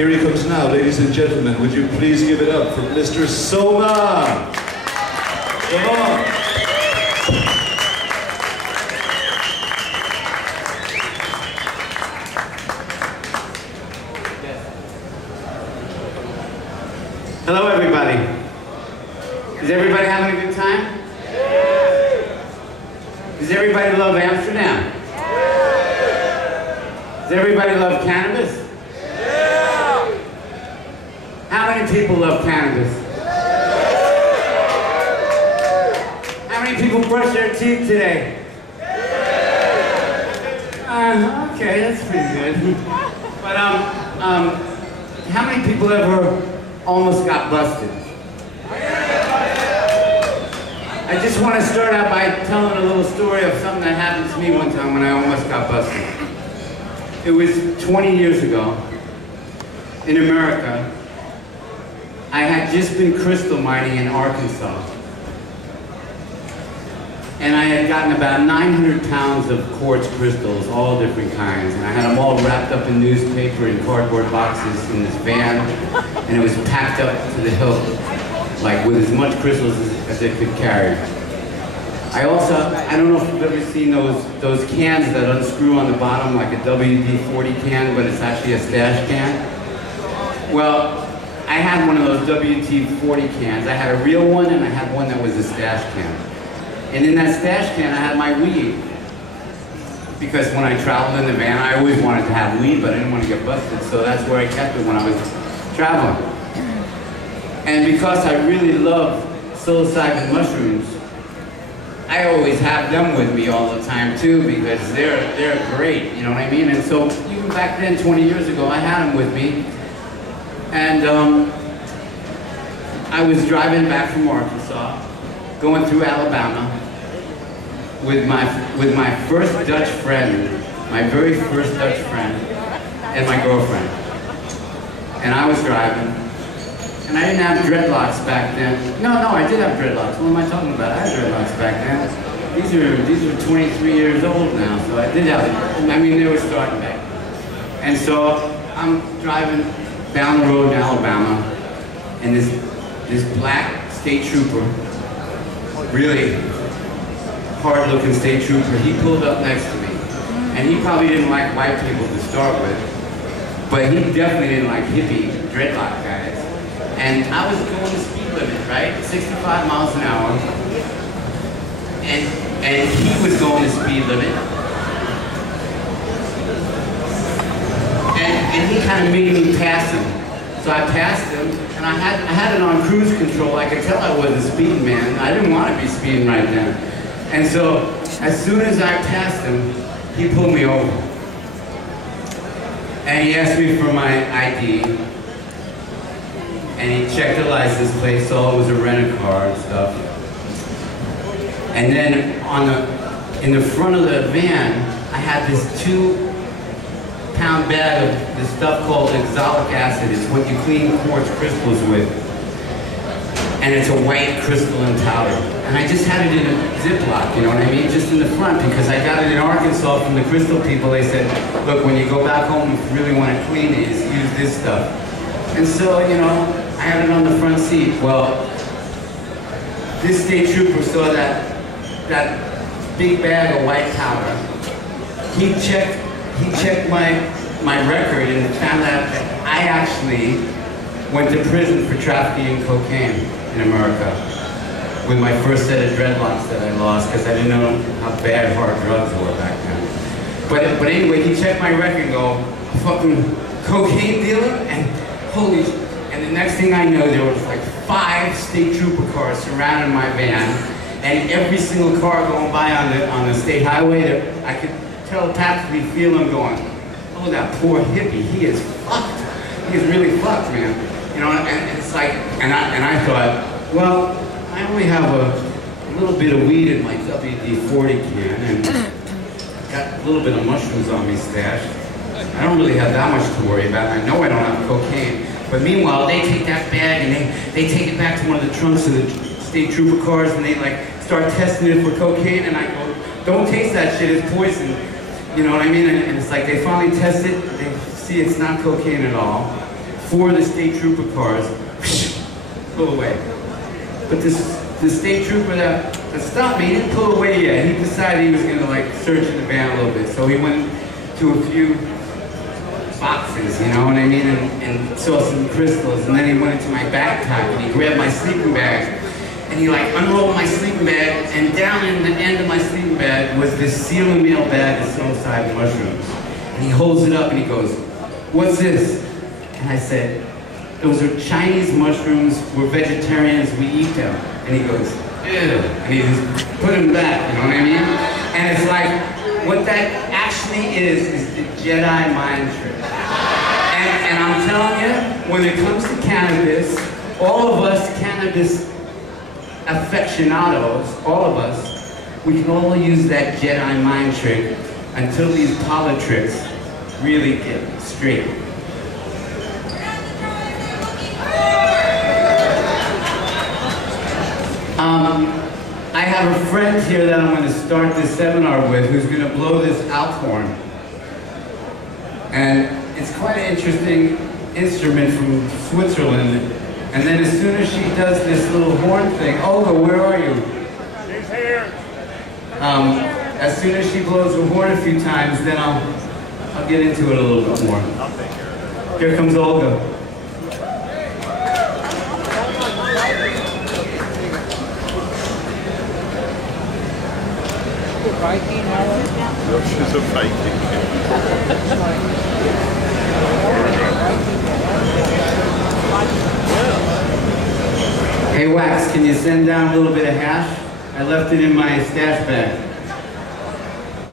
Here he comes now, ladies and gentlemen. Would you please give it up for Mr. Soma? Come on. Hello, everybody. Is everybody having a good time? Does everybody love Amsterdam? Does everybody love cannabis? How many people love cannabis? How many people brush their teeth today? Okay, that's pretty good. But how many people ever almost got busted? I just want to start out by telling a little story of something that happened to me one time when I almost got busted. It was 20 years ago in America. I had just been crystal mining in Arkansas. And I had gotten about 900 pounds of quartz crystals, all different kinds. And I had them all wrapped up in newspaper and cardboard boxes in this van. And it was packed up to the hilt, like with as much crystals as it could carry. I don't know if you've ever seen those cans that unscrew on the bottom like a WD-40 can, but it's actually a stash can. Well, I had one of those WD-40 cans. I had a real one and I had one that was a stash can. And in that stash can, I had my weed. Because when I traveled in the van, I always wanted to have weed, but I didn't want to get busted, so that's where I kept it when I was traveling. And because I really love psilocybin mushrooms, I always have them with me all the time too, because they're great, you know what I mean? And so even back then, 20 years ago, I had them with me. And I was driving back from Arkansas, going through Alabama with my first Dutch friend, my very first Dutch friend, and my girlfriend. And I was driving, and I didn't have dreadlocks back then. No, I did have dreadlocks. What am I talking about? I had dreadlocks back then. These are 23 years old now, so I did have it. I mean, they were starting back. And so I'm driving down the road in Alabama, and this black state trooper, really hard-looking state trooper, he pulled up next to me. And he probably didn't like white people to start with, but he definitely didn't like hippie dreadlock guys. And I was going the speed limit, right? 65 miles an hour. And he was going the speed limit. And he kind of made me pass him. So I passed him, and I had it on cruise control. I could tell I wasn't speeding, man. I didn't want to be speeding right then. And so, as soon as I passed him, he pulled me over. And he asked me for my ID. And he checked the license plate, saw it was a rental car and stuff. And then in the front of the van, I had this 2-pound bag of this stuff called oxalic acid. It's what you clean quartz crystals with. And it's a white crystalline powder. And I just had it in a Ziploc, you know what I mean? Just in the front, because I got it in Arkansas from the crystal people. They said, look, when you go back home, if you really want to clean it, just use this stuff. And so, you know, I had it on the front seat. Well, this state trooper saw that big bag of white powder. He checked my record and found out that I actually went to prison for trafficking cocaine in America with my first set of dreadlocks that I lost because I didn't know how bad hard drugs were back then. But anyway, he checked my record and go, fucking cocaine dealer? And holy, and the next thing I know, there was like 5 state trooper cars surrounding my van, and every single car going by on the state highway, I could telepathically feel them going, oh, that poor hippie, he is fucked. He is really fucked, man. You know, and it's like, and I thought, well, I only have a little bit of weed in my WD-40 can, and got a little bit of mushrooms on me stashed. I don't really have that much to worry about. I know I don't have cocaine. But meanwhile, they take that bag and they take it back to one of the trunks of the state trooper cars, and they like start testing it for cocaine, and I go, don't taste that shit, it's poison. You know what I mean? And it's like they finally test it, they see it's not cocaine at all. 4 of the state trooper cars pull away. But the state trooper that stopped me, he didn't pull away yet. He decided he was going to like search in the van a little bit. So he went to a few boxes, you know what I mean, and saw some crystals. And then he went into my backpack and he grabbed my sleeping bag. And he like unrolled my sleeping bag, and down in the end of my sleeping bag was this sealing mail bag of psilocybin mushrooms. And he holds it up and he goes, "What's this?" And I said, "Those are Chinese mushrooms. We're vegetarians, we eat them." And he goes, "Ew." And he just put them back, you know what I mean? And it's like, what that actually is the Jedi mind trick. And I'm telling you, when it comes to cannabis, all of us cannabis aficionados, all of us, we can all use that Jedi mind trick until these politics really get straight. I have a friend here that I'm going to start this seminar with who's going to blow this althorn. And it's quite an interesting instrument from Switzerland. And then as soon as she does this little horn thing, Olga, where are you? She's here. As soon as she blows the horn a few times, then I'll get into it a little bit more. I'll take care of it. Here comes Olga. Viking, she's a Viking. Hey Wax, can you send down a little bit of hash? I left it in my stash bag.